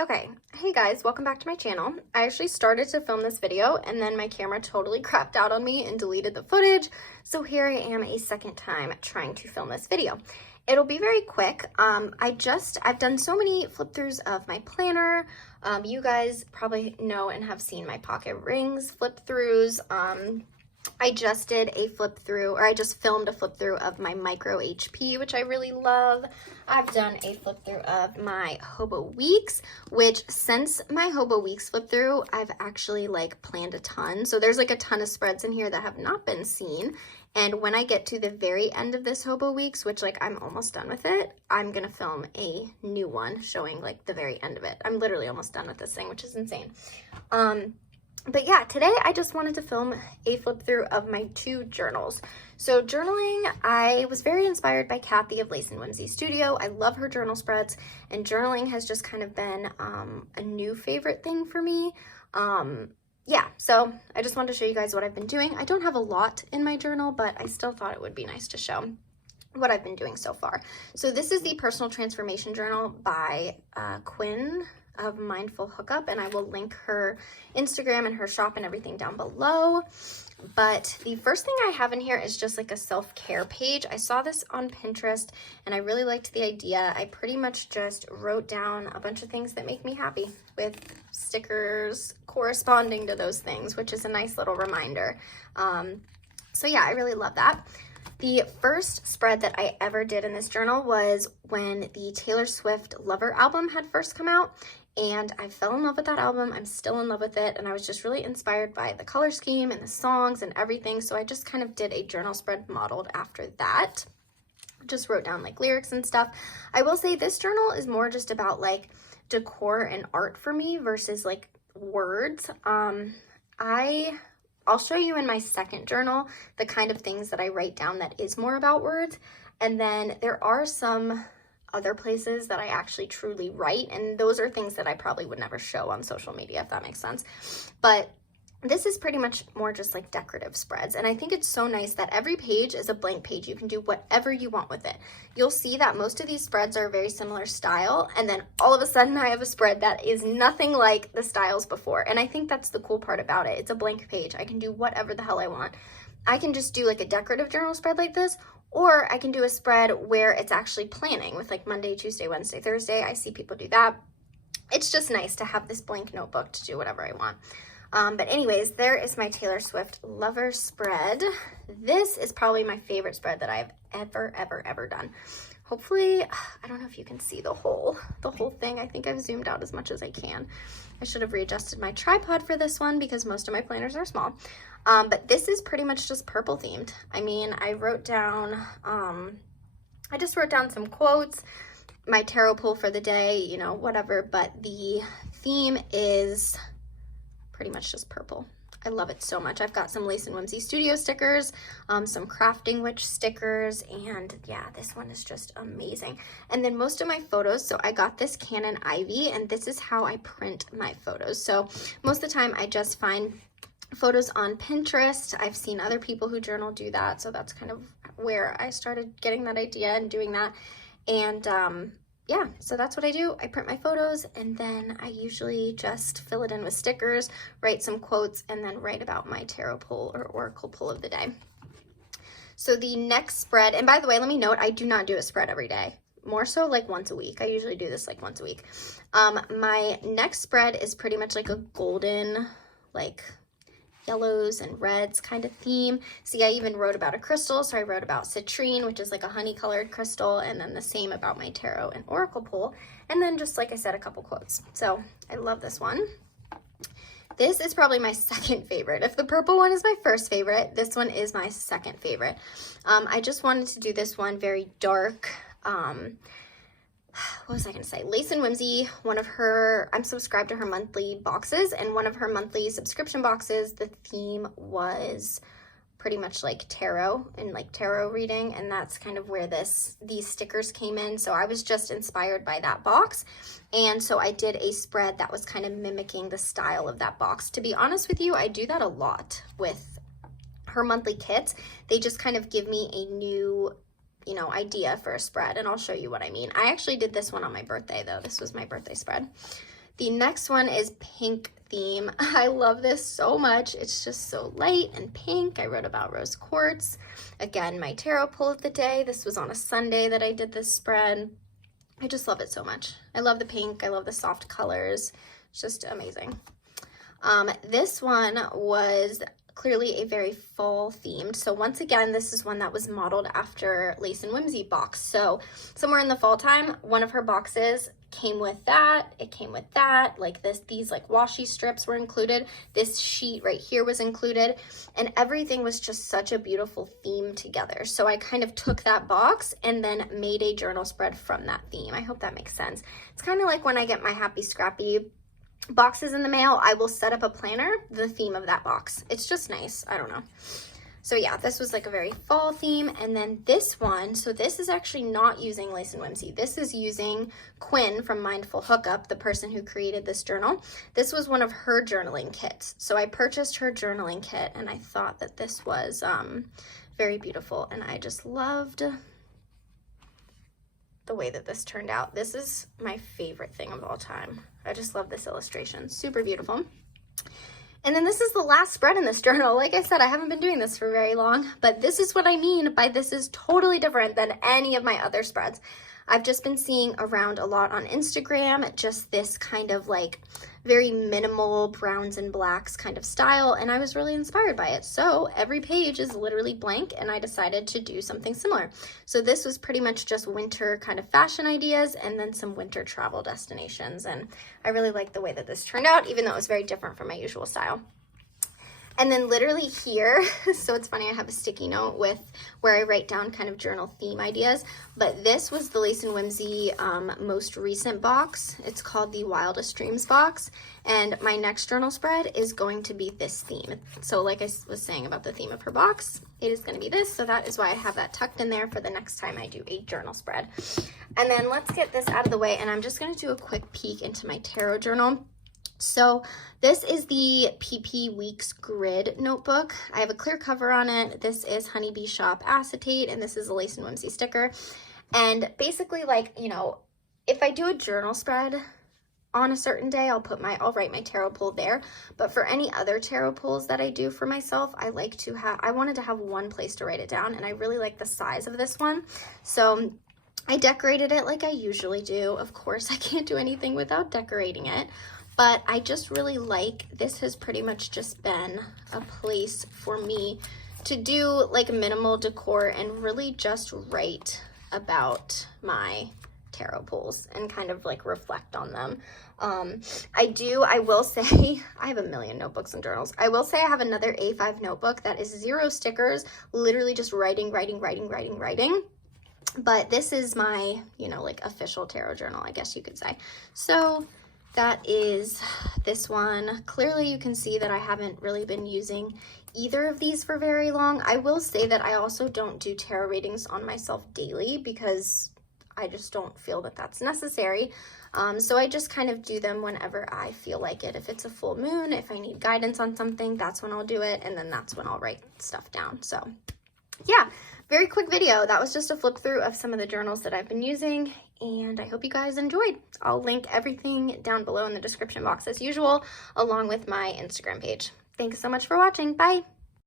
Okay, hey guys, welcome back to my channel. I actually started to film this video and then my camera totally crapped out on me and deleted the footage. So here I am a second time trying to film this video. It'll be very quick. I've done so many flip throughs of my planner. You guys probably know and have seen my pocket rings flip throughs. I just did a flip through, or I just filmed a flip through of my Micro HP, which I really love. I've done a flip through of my Hobo Weeks, which since my Hobo Weeks flip through, I've actually planned a ton. So there's a ton of spreads in here that have not been seen. And when I get to the very end of this Hobo Weeks, which I'm almost done with it, I'm gonna film a new one showing the very end of it. I'm literally almost done with this thing, which is insane. But yeah, today I just wanted to film a flip through of my two journals. So journaling, I was very inspired by Kathy of Lace and Whimsy Studio. I love her journal spreads, and journaling has just kind of been a new favorite thing for me. Yeah, so I just wanted to show you guys what I've been doing. I don't have a lot in my journal, but I still thought it would be nice to show what I've been doing so far. So this is the Personal Transformation Journal by Quinn of Mindful Hookup, and I will link her Instagram and her shop and everything down below. But the first thing I have in here is just a self-care page. I saw this on Pinterest and I really liked the idea. I pretty much just wrote down a bunch of things that make me happy with stickers corresponding to those things, which is a nice little reminder. So yeah, I really love that. The first spread that I ever did in this journal was when the Taylor Swift Lover album had first come out, and I fell in love with that album. I'm still in love with it, and I was just really inspired by the color scheme and the songs and everything, so I just kind of did a journal spread modeled after that. Just wrote down lyrics and stuff. I will say this journal is more just about decor and art for me versus words. I'll show you in my second journal the kind of things that I write down that is more about words. And then there are some other places that I actually truly write, and those are things that I probably would never show on social media, if that makes sense. But this is pretty much more just decorative spreads, and I think it's so nice that every page is a blank page. You can do whatever you want with it. You'll see that most of these spreads are a very similar style, and then all of a sudden I have a spread that is nothing like the styles before, and I think that's the cool part about it. It's a blank page. I can do whatever the hell I want. I can just do a decorative journal spread like this, or I can do a spread where it's actually planning with Monday, Tuesday, Wednesday, Thursday. I see people do that. It's just nice to have this blank notebook to do whatever I want. But anyways, there is my Taylor Swift Lover spread. This is probably my favorite spread that I've ever done. Hopefully, I don't know if you can see the whole thing. I think I've zoomed out as much as I can. I should have readjusted my tripod for this one because most of my planners are small. But this is pretty much just purple themed. I mean, I wrote down, I just wrote down some quotes, my tarot pull for the day, you know, whatever, but the theme is pretty much just purple. I love it so much. I've got some Lace and Whimsy Studio stickers, some Crafting Witch stickers, and yeah, this one is just amazing. And then most of my photos, so I got this Canon Ivy, and this is how I print my photos. So most of the time I just find photos on Pinterest. I've seen other people who journal do that, so that's kind of where I started getting that idea and doing that. And yeah, so that's what I do. I print my photos, and then I usually just fill it in with stickers, write some quotes, and then write about my tarot pull or oracle pull of the day. So the next spread, and by the way, let me note, I do not do a spread every day. More so once a week. I usually do this once a week. My next spread is pretty much a golden, yellows and reds kind of theme. See, I even wrote about a crystal, so I wrote about citrine, which is a honey colored crystal, and then the same about my tarot and oracle pull, and then just like I said, a couple quotes. So I love this one. This is probably my second favorite. If the purple one is my first favorite, this one is my second favorite. I just wanted to do this one very dark. What was I going to say? Lace and Whimsy, I'm subscribed to her monthly boxes, and one of her monthly subscription boxes, the theme was pretty much tarot and tarot reading, and that's kind of where these stickers came in. So I was just inspired by that box, and so I did a spread that was kind of mimicking the style of that box. To be honest with you, I do that a lot with her monthly kits. They just kind of give me a new idea for a spread, and I'll show you what I mean. I actually did this one on my birthday though. This was my birthday spread. The next one is pink theme. I love this so much. It's just so light and pink. I wrote about rose quartz. Again, my tarot pull of the day. This was on a Sunday that I did this spread. I just love it so much. I love the pink. I love the soft colors. It's just amazing. This one was clearly a very fall themed. So once again, this is one that was modeled after Lace and Whimsy box. So somewhere in the fall time, one of her boxes came with that. It came with that, like these like washi strips were included. This sheet right here was included, and everything was just such a beautiful theme together. So I kind of took that box and then made a journal spread from that theme. I hope that makes sense. It's kind of like when I get my Happy Scrappy boxes in the mail, I will set up a planner, the theme of that box. It's just nice. I don't know. So yeah, this was like a very fall theme. And then this one, so this is actually not using Lace and Whimsy. This is using Quinn from Mindful Hookup, the person who created this journal. This was one of her journaling kits. So I purchased her journaling kit and I thought that this was very beautiful. And I just loved the way that this turned out. This is my favorite thing of all time. I just love this illustration. Super beautiful. And then this is the last spread in this journal. Like I said, I haven't been doing this for very long, but this is what I mean by this is totally different than any of my other spreads. I've just been seeing around a lot on Instagram, just this kind of like very minimal browns and blacks kind of style, and I was really inspired by it. So every page is literally blank, and I decided to do something similar. So this was pretty much just winter kind of fashion ideas and then some winter travel destinations, and I really like the way that this turned out, even though it was very different from my usual style. And then literally here, so it's funny, I have a sticky note with where I write down kind of journal theme ideas, but this was the Lace and Whimsy most recent box. It's called the Wildest Dreams box, and my next journal spread is going to be this theme. So like I was saying about the theme of her box, it is going to be this, so that is why I have that tucked in there for the next time I do a journal spread. And then let's get this out of the way, and I'm just going to do a quick peek into my tarot journal. So this is the PP Weeks Grid notebook. I have a clear cover on it. This is Honeybee Shop acetate, and this is a Lace and Whimsy sticker. And basically, like, you know, if I do a journal spread on a certain day, I'll write my tarot pull there. But for any other tarot pulls that I do for myself, I wanted to have one place to write it down, and I really like the size of this one. So I decorated it like I usually do. Of course, I can't do anything without decorating it. But I just really like, this has pretty much just been a place for me to do like minimal decor and really just write about my tarot pulls and kind of like reflect on them. I will say, I have a million notebooks and journals. I will say I have another A5 notebook that is 0 stickers, literally just writing. But this is my, you know, like official tarot journal, I guess you could say. So that is this one. Clearly you can see that I haven't really been using either of these for very long. I will say that I also don't do tarot readings on myself daily because I just don't feel that that's necessary. So I just kind of do them whenever I feel like it. If it's a full moon, if I need guidance on something, that's when I'll do it, and then that's when I'll write stuff down. So yeah, very quick video. That was just a flip through of some of the journals that I've been using, and I hope you guys enjoyed. I'll link everything down below in the description box as usual, along with my Instagram page. Thanks so much for watching. Bye!